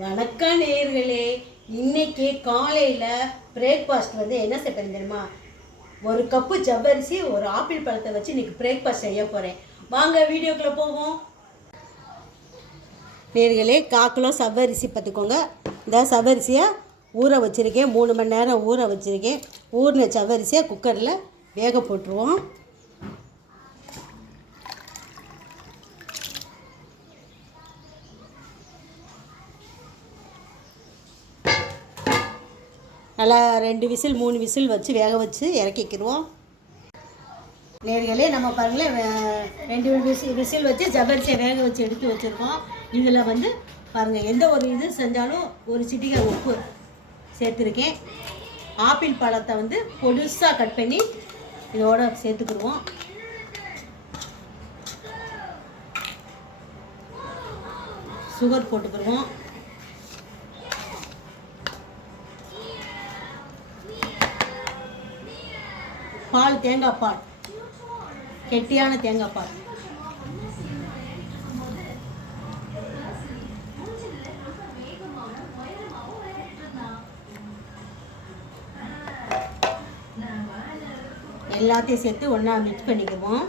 வணக்கம் நேயர்களே. இன்னைக்கு காலையில் பிரேக்ஃபாஸ்ட் என்ன செய்யறேன் தெரியுமா? ஒரு கப்பு ஜவ்வரிசி ஒரு ஆப்பிள் பழத்தை வச்சு இன்னைக்கு பிரேக்ஃபாஸ்ட் செய்ய போகிறேன். வாங்க வீடியோக்குள்ளே போவோம். நேயர்களே, 1/4 கிலோ சவ்வரிசி பார்த்துக்கோங்க. இந்த சவ்வரிசியை ஊற வச்சுருக்கேன், 3 மணி நேரம் ஊற வச்சுருக்கேன். ஊறின சவ்வரிசியை குக்கரில் வேக போட்டுருவோம். நல்லா 2 விசில் 3 விசில் வச்சு வேக வச்சு இறக்கிக்கிடுவோம். நேர்களே, நம்ம பாருங்களேன், 2 விசில் வச்சு ஜவ்வரிசியை வேக வச்சு எடுத்து வச்சுருக்கோம். இதில் பாருங்கள், எந்த ஒரு இது செஞ்சாலும் ஒரு சிட்டிகை உப்பு சேர்த்துருக்கேன். ஆப்பிள் பழத்தை பொடுசாக கட் பண்ணி இதோட சேர்த்துக்கிடுவோம். சுகர் போட்டுக்கிடுவோம். பால், தேங்காய் பால், கெட்டியான தேங்காய் பால். எல்லாத்தையும் சேர்த்து ஒன்றா மிக்ஸ் பண்ணிக்குவோம்.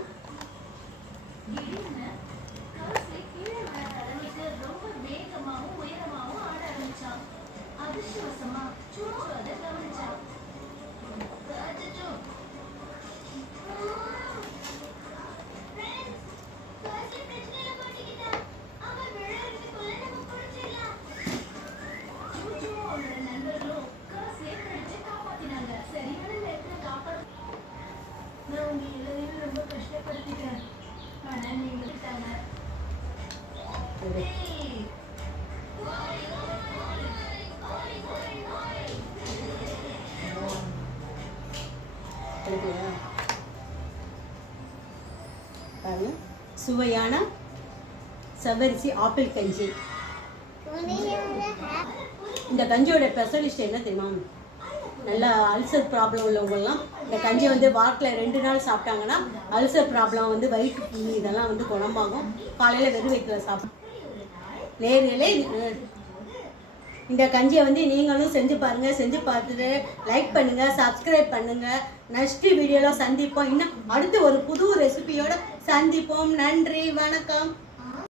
சுவையான சவ்வரிசி ஆப்பிள் கஞ்சி. இந்த கஞ்சியோட ஸ்பெஷலிஸ்ட் என்ன தெரியுமா? நல்லா அல்சர் ப்ராப்ளம் உள்ளவங்கெல்லாம் இந்த கஞ்சி வாரத்தில் 2 நாள் சாப்பிட்டாங்கன்னா அல்சர் ப்ராப்ளம் வயிற்று புண்ணு இதெல்லாம் குணமாகும். காலையில் வெறும் வயிற்றில் சாப்பிடும். நேர்களே, இந்த கஞ்சியை நீங்களும் செஞ்சு பாருங்கள். செஞ்சு பார்த்துட்டு லைக் பண்ணுங்கள், சப்ஸ்கிரைப் பண்ணுங்கள். நெக்ஸ்ட் வீடியோவில் சந்திப்போம். இன்னும் அடுத்து ஒரு புது ரெசிபியோடு சந்திப்போம். நன்றி, வணக்கம்.